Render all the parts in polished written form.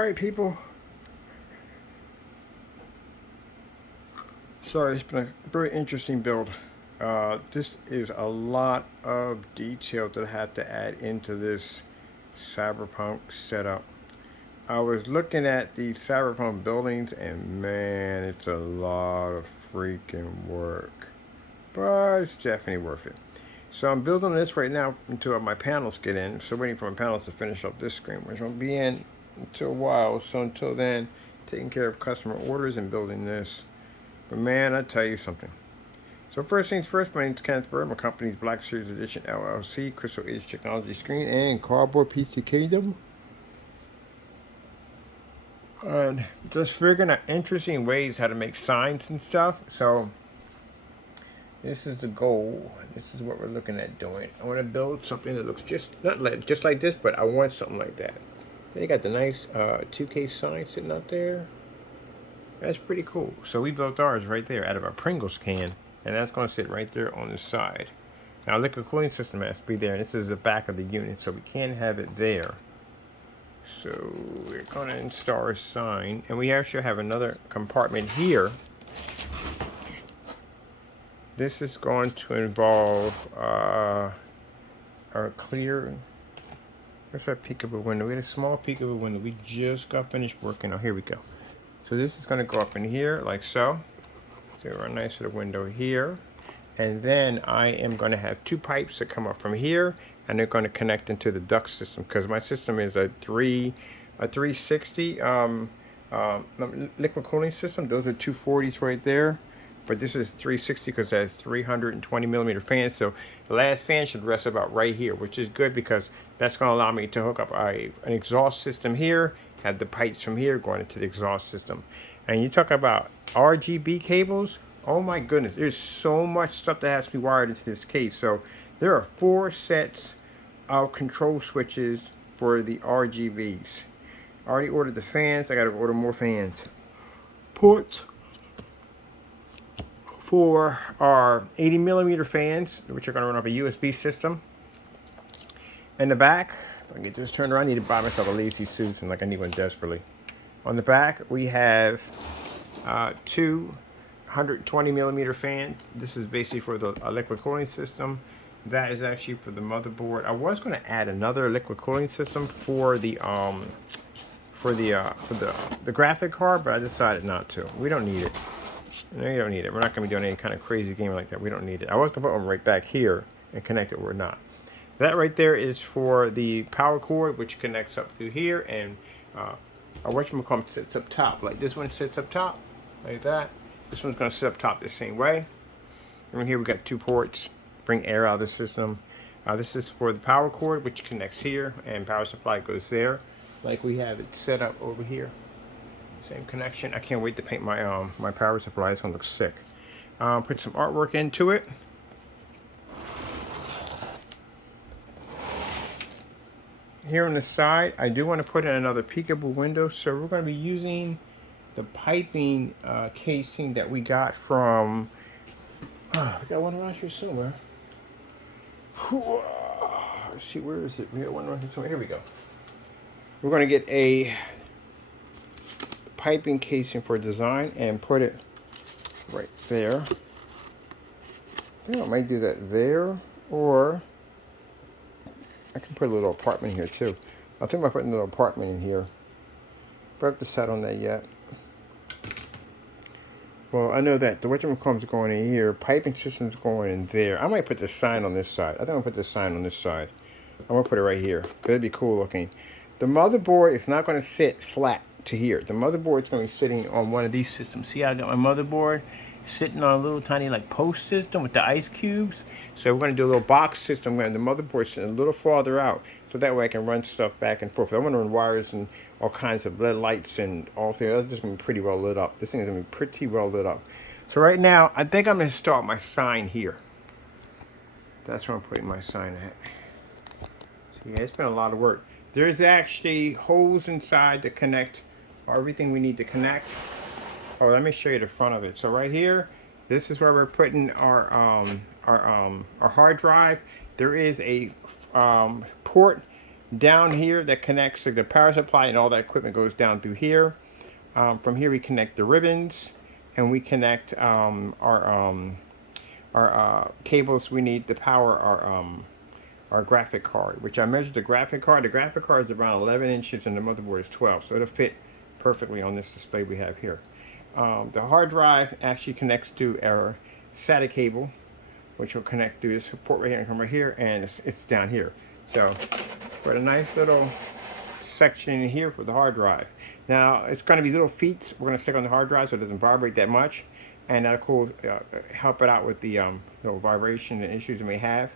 Alright, people. Sorry, it's been a very interesting build. This is a lot of detail that I have to add into this cyberpunk setup. I was looking at the cyberpunk buildings and man, it's a lot of freaking work. But it's definitely worth it. So I'm building this right now until my panels get in. So waiting for my panels to finish up this screen, which won't be in until a while. So until then, taking care of customer orders and building this. But man, I tell you something. So first things first, my name is Kenneth Bird. My company's Black Series Edition LLC, Crystal Age Technology Screen, and Cardboard PC Kingdom. And just figuring out interesting ways how to make signs and stuff. So this is the goal. This is what we're looking at doing. I want to build something that looks just like this, but I want something like that. Then you got the nice 2K sign sitting out there. That's pretty cool. So we built ours right there out of a Pringles can, and that's going to sit right there on the side. Now, liquid cooling system has to be there, and this is the back of the unit, so we can't have it there. So we're going to install our sign, and we actually have another compartment here. This is going to involve our clear. Where's our peekaboo window? We had a small peekaboo window. We just got finished working. Oh, here we go. So this is going to go up in here like so. So a nice little window here. And then I am going to have two pipes that come up from here, and they're going to connect into the duct system because my system is a 360 liquid cooling system. Those are 240s right there. But this is 360 because it has 320 millimeter fans. So the last fan should rest about right here, which is good because that's going to allow me to hook up an exhaust system here, have the pipes from here going into the exhaust system. And you talk about RGB cables. Oh my goodness, there's so much stuff that has to be wired into this case. So there are 4 sets of control switches for the RGBs. I already ordered the fans. I got to order more fans. Ports for our 80 millimeter fans, which are going to run off a USB system. In the back, if I can get this turned around, I need to buy myself a lazy Susan, like I need one desperately. On the back, we have 2 120 millimeter fans. This is basically for the liquid cooling system. That is actually for the motherboard. I was going to add another liquid cooling system for the graphic card, but I decided not to. We don't need it. No, you don't need it. We're not going to be doing any kind of crazy game like that. We don't need it. I was going to put them right back here and connect it or not. That right there is for the power cord, which connects up through here, and our whatchamacallit sits up top. Like this one sits up top, like that. This one's going to sit up top the same way. And here we got 2 ports, bring air out of the system. This is for the power cord, which connects here, and power supply goes there, like we have it set up over here. Same connection. I can't wait to paint my my power supply. This one looks sick. Put some artwork into it. Here on the side, I do want to put in another peekaboo window, so we're going to be using the piping casing that we got from. We got one around here somewhere. Let's see, where is it? We got one around here somewhere. Here we go. We're going to get a piping casing for design and put it right there. I think I might do that there, or I can put a little apartment here too. I think I'm putting a little apartment in here, but I have to decide on that yet. Well, I know that the whatchamacallit's going in here, piping system's going in there. I might put the sign on this side. I think I'm gonna put the sign on this side. I'm gonna put it right here. That'd be cool looking. The motherboard is not gonna sit flat to here. The motherboard is going to be sitting on one of these systems. See, I got my motherboard sitting on a little tiny like post system with the ice cubes. So we're going to do a little box system where the motherboard is sitting a little farther out, so that way I can run stuff back and forth. I want to run wires and all kinds of LED lights and all things. That's just going to be pretty well lit up. This thing is going to be pretty well lit up. So right now, I think I'm going to start my sign here. That's where I'm putting my sign at. So yeah, it's been a lot of work. There's actually holes inside to connect everything we need to connect. Oh, let me show you the front of it. So right here, this is where we're putting our hard drive. There is a port down here that connects to the power supply, and all that equipment goes down through here. From here we connect the ribbons, and we connect our cables we need to power our graphic card, which I measured the graphic card. The graphic card is around 11 inches and the motherboard is 12, so it'll fit perfectly on this display we have here. The hard drive actually connects to our SATA cable, which will connect through this port right here and come right here, and it's down here. So got a nice little section in here for the hard drive. Now it's going to be little feet we're going to stick on the hard drive so it doesn't vibrate that much, and that'll help it out with the vibration and issues it may have.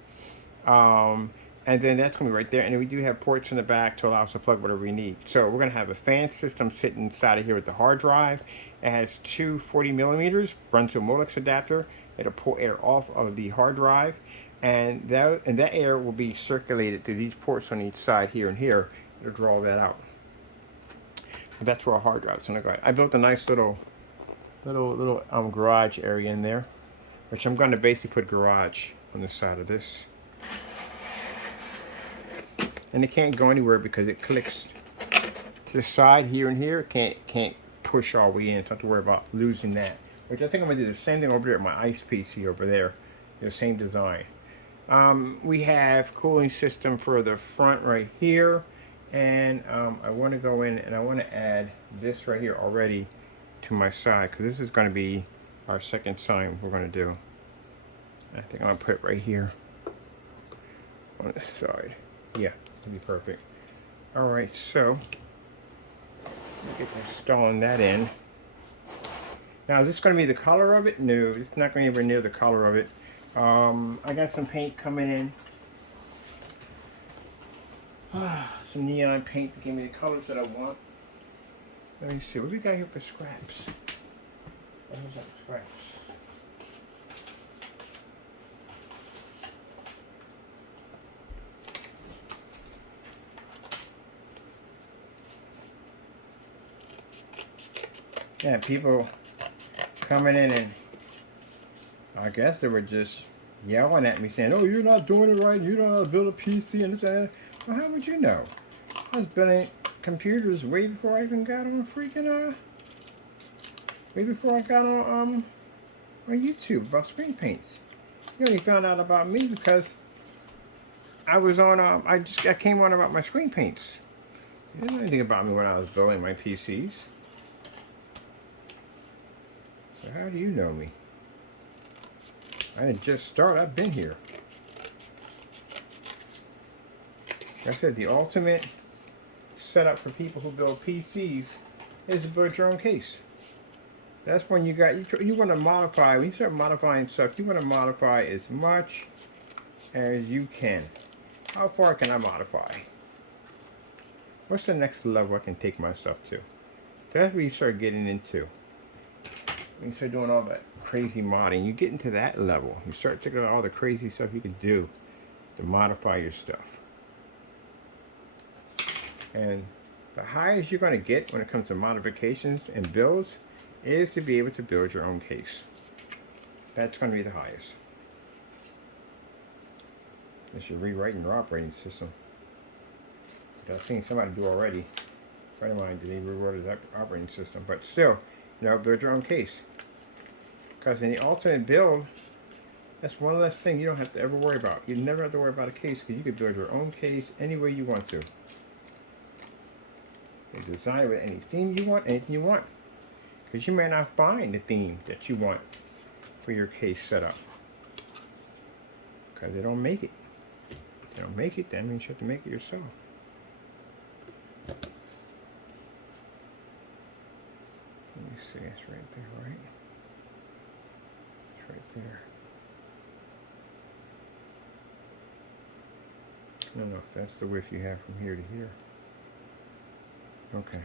And then that's going to be right there, and then we do have ports in the back to allow us to plug whatever we need. So we're going to have a fan system sitting inside of here with the hard drive. It has two 40 millimeters, runs to a Molex adapter. It'll pull air off of the hard drive, and that air will be circulated through these ports on each side here and here. It'll draw that out. And that's where our hard drive is going to go. I built a nice little garage area in there, which I'm going to basically put garage on the side of this. And it can't go anywhere because it clicks to the side here and here. It can't push all the way in. Don't have to worry about losing that. Which I think I'm going to do the same thing over there at my ICE PC over there. The same design. We have cooling system for the front right here. And I want to go in and I want to add this right here already to my side, because this is going to be our second sign we're going to do. I think I'm going to put it right here on this side. Yeah, that'll be perfect. Alright, so get installing that in. Now, is this going to be the color of it? No, it's not going to be anywhere near the color of it. I got some paint coming in. Some neon paint to give me the colors that I want. Let me see, what do we got here for scraps? What is that, scraps? Yeah, people coming in and I guess they were just yelling at me saying, oh, you're not doing it right, you don't know how to build a PC and this and that. Well, how would you know? I was building computers way before I even got on freaking, way before I got on YouTube about screen paints. You only found out about me because I was on, I came on about my screen paints. You didn't know anything about me when I was building my PCs. So how do you know me? I didn't just start, I've been here. Like I said, the ultimate setup for people who build PCs is to build your own case. That's when you want to modify, when you start modifying stuff, you want to modify as much as you can. How far can I modify? What's the next level I can take my stuff to? That's where you start getting into. When you start doing all that crazy modding, you get into that level. You start thinking about all the crazy stuff you can do to modify your stuff. And the highest you're going to get when it comes to modifications and builds is to be able to build your own case. That's going to be the highest. Unless you're rewriting your operating system. I've seen somebody do already. A friend of mine did, he rewrote his operating system. But still, you know, build your own case. Because in the ultimate build, that's one less thing you don't have to ever worry about. You never have to worry about a case because you can build your own case any way you want to. You can design it with any theme you want, anything you want. Because you may not find the theme that you want for your case setup. Because they don't make it. If they don't make it, that means you have to make it yourself. Let me see, it's right there, right? It's right there. No, that's the width you have from here to here. Okay.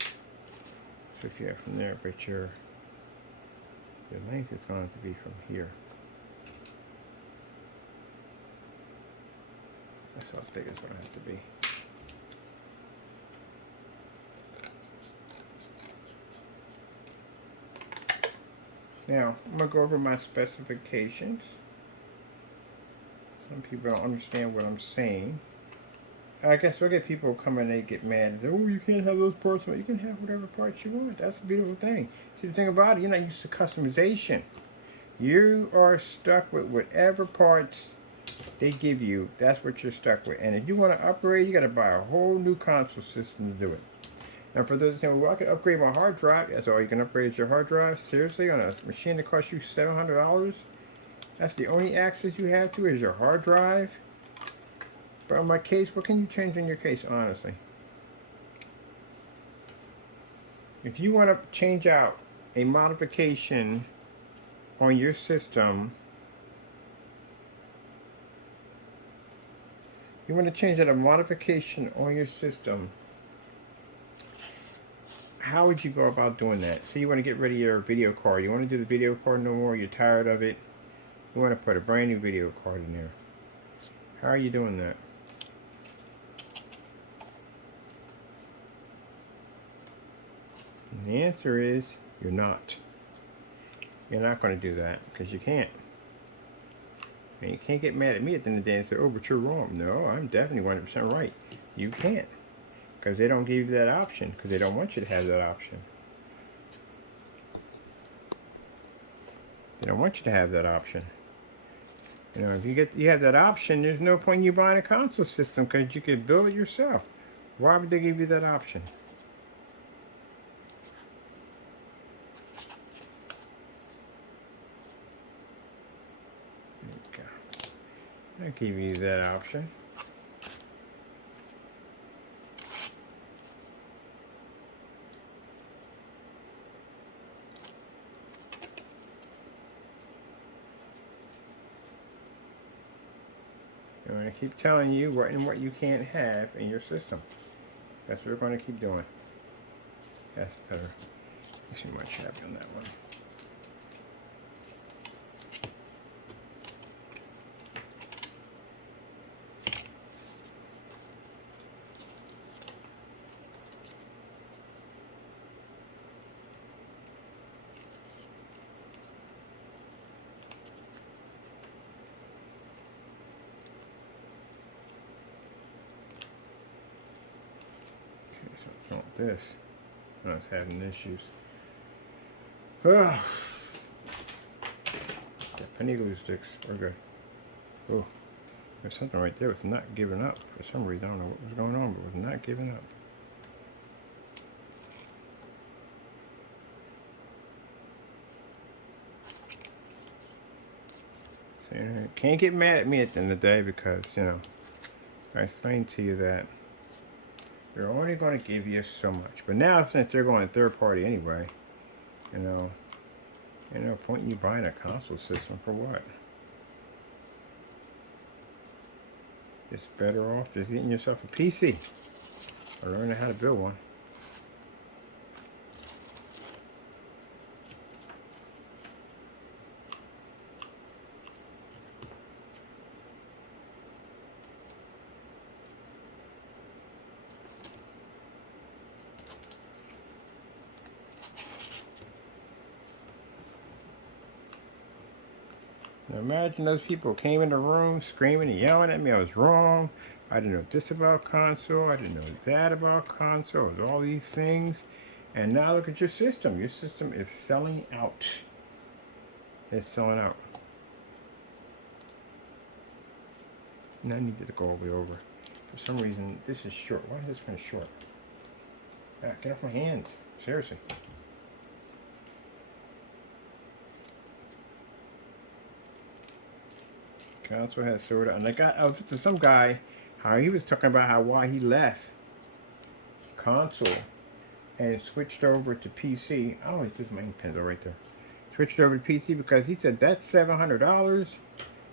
So if you have from there, but the length is going to be from here. That's how thick it's going to have to be. Now, I'm going to go over my specifications. Some people don't understand what I'm saying. I guess I get people come and they get mad. Oh, you can't have those parts. You can have whatever parts you want. That's a beautiful thing. See, the thing about it, you're not used to customization. You are stuck with whatever parts they give you. That's what you're stuck with. And if you want to upgrade, you got to buy a whole new console system to do it. Now, for those saying, well, I can upgrade my hard drive. That's all you can upgrade is your hard drive. Seriously, on a machine that costs you $700, that's the only access you have to is your hard drive. But on my case, what can you change on your case, honestly? If you want to change out a modification on your system, you want to change out a modification on your system, how would you go about doing that? So you want to get rid of your video card. You want to do the video card no more. You're tired of it. You want to put a brand new video card in there. How are you doing that? And the answer is you're not. You're not going to do that because you can't. And you can't get mad at me at the end of the day and say, oh, but you're wrong. No, I'm definitely 100% right. You can't. Because they don't give you that option. Because they don't want you to have that option. They don't want you to have that option. You know, if you have that option, there's no point in you buying a console system because you could build it yourself. Why would they give you that option? I'll give you that option. I'm going to keep telling you what and what you can't have in your system. That's what we're going to keep doing. That's better. Let's see much happy on that one. This. I was having issues. Got penny glue sticks. We're good. Oh, there's something right there. It's not giving up. For some reason, I don't know what was going on, but it was not giving up. So, you can't get mad at me at the end of the day because, you know, I explained to you that they're only going to give you so much. But now, since they're going third party anyway, you know, ain't no point in you buying a console system for what? It's better off just getting yourself a PC or learning how to build one. Now imagine those people came in the room screaming and yelling at me I was wrong. I didn't know this about console. I didn't know that about console. It was all these things. And now look at your system. Your system is selling out. It's selling out. And I need to go all the way over. For some reason, this is short. Why is this one short? Ah, get off my hands. Seriously. Console has sort of, and I was to some guy, how he was talking about why he left console and switched over to PC. I always use my ink pencil right there. Switched over to PC because he said that $700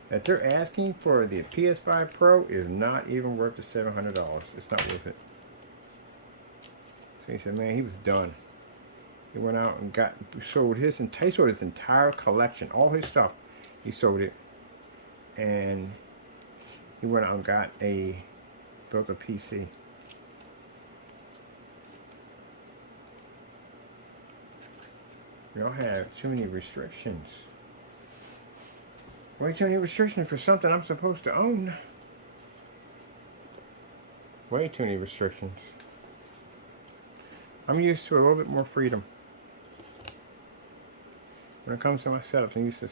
that they're asking for the PS5 Pro is not even worth the $700. It's not worth it. So he said, man, he was done. He went out and sold his entire collection, all his stuff. He sold it. And he went out and built a PC. We all have too many restrictions. Way too many restrictions for something I'm supposed to own. Way too many restrictions. I'm used to a little bit more freedom. When it comes to my setups, I'm used to a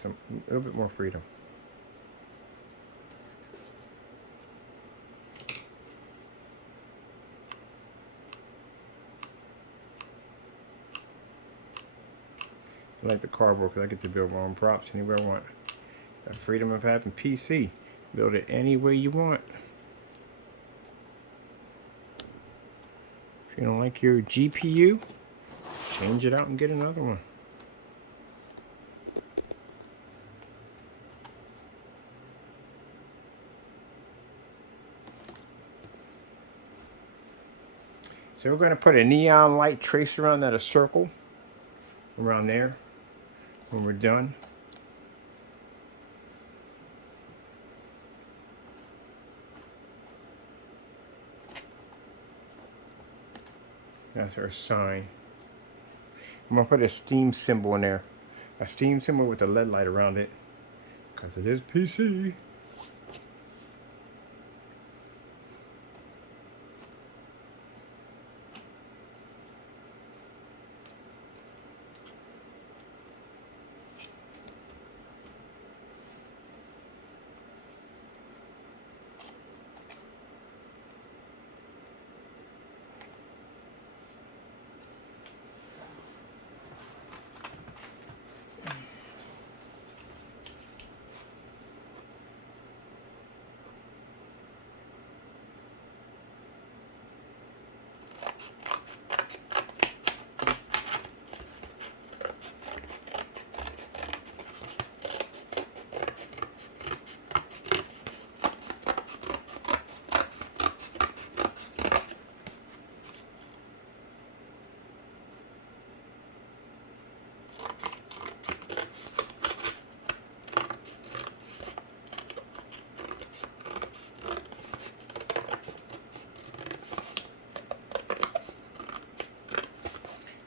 little bit more freedom. I like the cardboard because I get to build my own props anywhere I want. The freedom of having PC. Build it any way you want. If you don't like your GPU, change it out and get another one. So we're going to put a neon light tracer around that, a circle around there when we're done. That's our sign. I'm going to put a steam symbol in there. A steam symbol with a LED light around it. Because it is PC.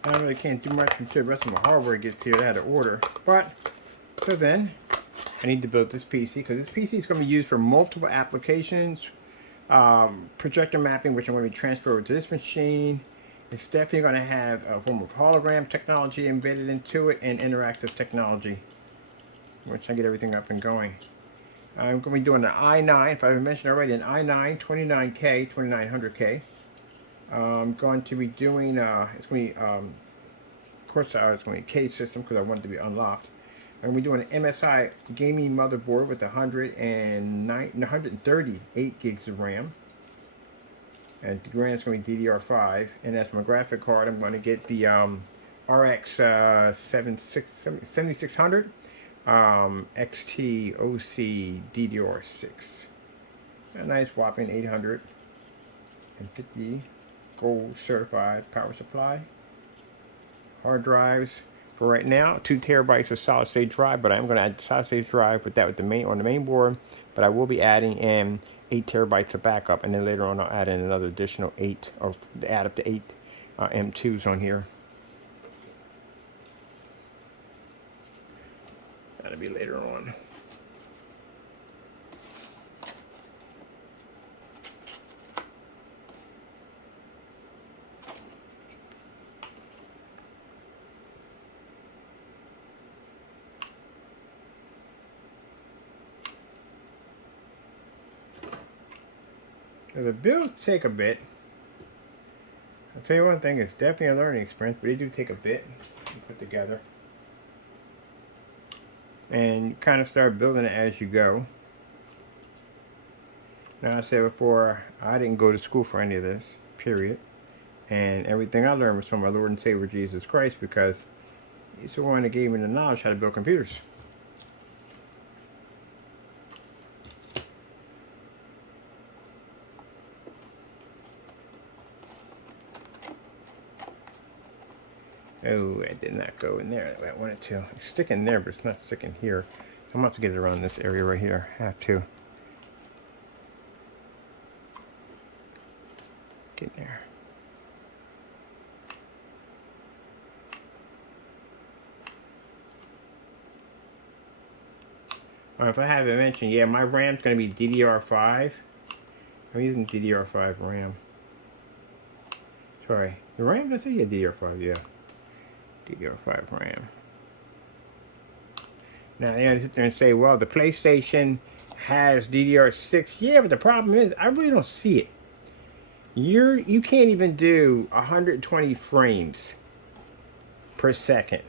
I really can't do much until the rest of my hardware gets here that I had to order. But, so then, I need to build this PC because this PC is going to be used for multiple applications. Projector mapping, which I'm going to be transferred over to this machine. It's definitely going to have a form of hologram technology embedded into it and interactive technology. Once I get everything up and going. I'm going to be doing an i9, if I haven't mentioned already, an i9 29K, 2900K. I'm going to be doing, it's going to be, of course, it's going to be a cage system because I want it to be unlocked. I'm going to be doing an MSI gaming motherboard with 138 gigs of RAM. And the RAM is going to be DDR5. And as my graphic card, I'm going to get the RX 7600 XT OC DDR6. A nice whopping 850 gold certified power supply. Hard drives for right now, 2 terabytes of solid state drive, but I'm going to add solid state drive with that with the main on the main board. But I will be adding in 8 terabytes of backup, and then later on I'll add in another additional 8, or add up to 8 M2s on here. That'll be later on. The builds take a bit. I'll tell you one thing, it's definitely a learning experience, but they do take a bit to put together. And you kind of start building it as you go. Now, I said before, I didn't go to school for any of this, period. And everything I learned was from my Lord and Savior Jesus Christ, because he's the one that gave me the knowledge how to build computers. Oh, I did not go in there the way I wanted to. It's sticking there, but it's not sticking here. So I'm going to have to get it around this area right here. I have to. Get in there. If I haven't mentioned, yeah, my RAM's going to be DDR5. I'm using DDR5 RAM. Sorry, the RAM, that's yeah, DDR5, yeah. DDR5 RAM. Now, they sit there and say, well, the PlayStation has DDR6. Yeah, but the problem is, I really don't see it. You can't even do 120 frames per second.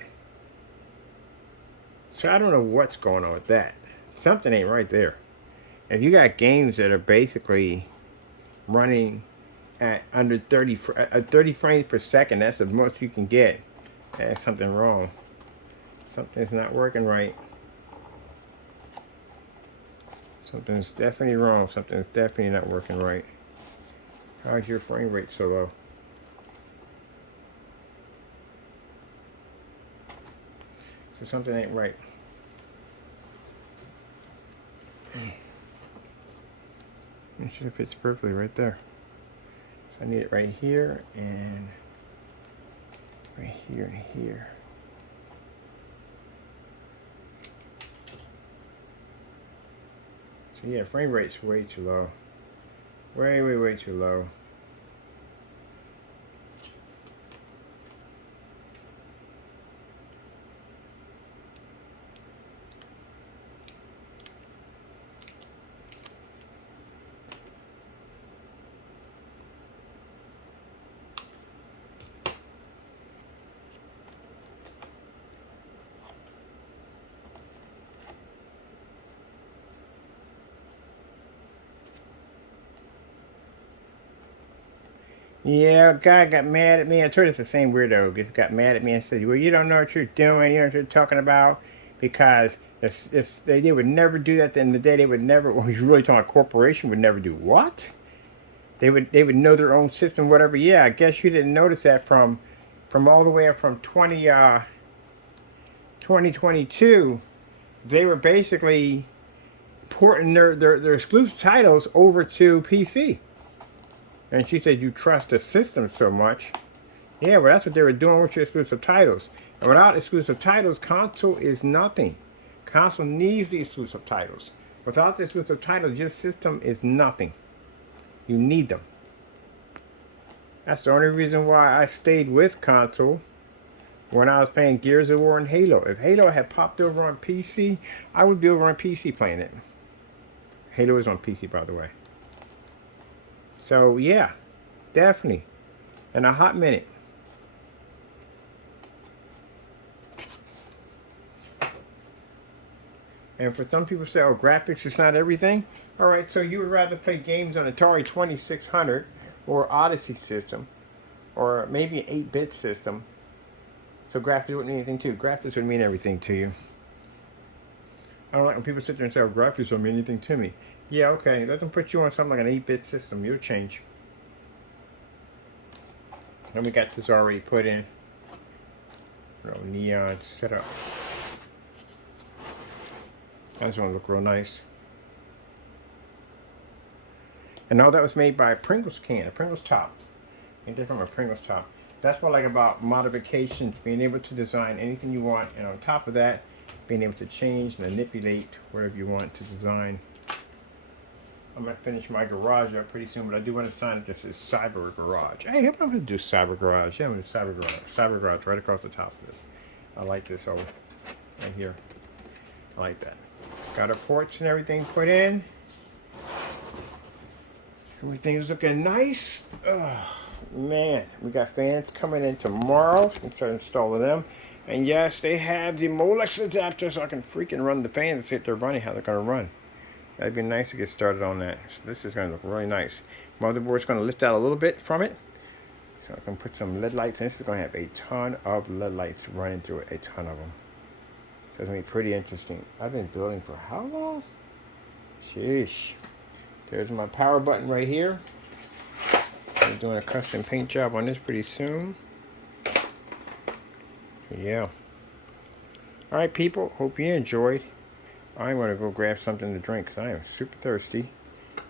So I don't know what's going on with that. Something ain't right there. If you got games that are basically running at under 30 frames per second, that's the most you can get. That's something wrong. Something's not working right. Something's definitely wrong. Something's definitely not working right. How's your frame rate so low? So something ain't right. It should fit perfectly right there. So I need it right here and right here and here. So yeah, frame rate's way too low. Way too low. Yeah, a guy got mad at me. I told you it's the same weirdo. Just got mad at me and said, well, you don't know what you're doing. You know what you're talking about. Because they would never do that. At the end of the day, they would never, well, he's really talking a corporation would never do what? They would know their own system, whatever. Yeah, I guess you didn't notice that from all the way up from 2022. They were basically porting their exclusive titles over to PC. And she said, you trust the system so much. Yeah, well, that's what they were doing with your exclusive titles. And without exclusive titles, console is nothing. Console needs the exclusive titles. Without the exclusive titles, your system is nothing. You need them. That's the only reason why I stayed with console when I was playing Gears of War and Halo. If Halo had popped over on PC, I would be over on PC playing it. Halo is on PC, by the way. So, yeah, definitely. In a hot minute. And for some people say, oh, graphics is not everything. Alright, so you would rather play games on Atari 2600 or Odyssey system or maybe an 8-bit system. So graphics wouldn't mean anything to you. Graphics would mean everything to you. I don't like when people sit there and say, oh, graphics don't mean anything to me. Yeah, okay, let them put you on something like an 8-bit system. You'll change. And we got this already put in. Little neon setup. That's gonna look real nice. And all that was made by a Pringles can, a Pringles top. Ain't that from a Pringles top? That's what I like about modifications, being able to design anything you want, and on top of that, being able to change and manipulate whatever you want to design. I'm gonna finish my garage up pretty soon, but I do want to sign up this is Cyber Garage. Hey, I'm gonna do Cyber Garage. Yeah, I'm gonna do Cyber Garage. Cyber Garage right across the top of this. I like this over right here. I like that. Got our ports and everything put in. Everything's looking nice. Oh, man, we got fans coming in tomorrow. So we can start installing them. And yes, they have the Molex adapter, so I can freaking run the fans and see if they're running, how they're gonna run. That'd be nice to get started on that. So this is going to look really nice. Motherboard's going to lift out a little bit from it. So I can put some LED lights in. This is going to have a ton of LED lights running through it. A ton of them. So it's going to be pretty interesting. I've been building for how long? Sheesh. There's my power button right here. I'm doing a custom paint job on this pretty soon. So yeah. Alright people, hope you enjoyed. I'm going to go grab something to drink because I am super thirsty.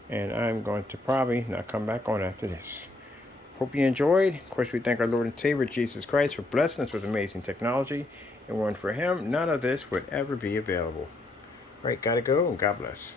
And I'm going to probably not come back on after this. Hope you enjoyed. Of course, we thank our Lord and Savior, Jesus Christ, for blessing us with amazing technology. And weren't for Him, none of this would ever be available. Right, gotta go, and God bless.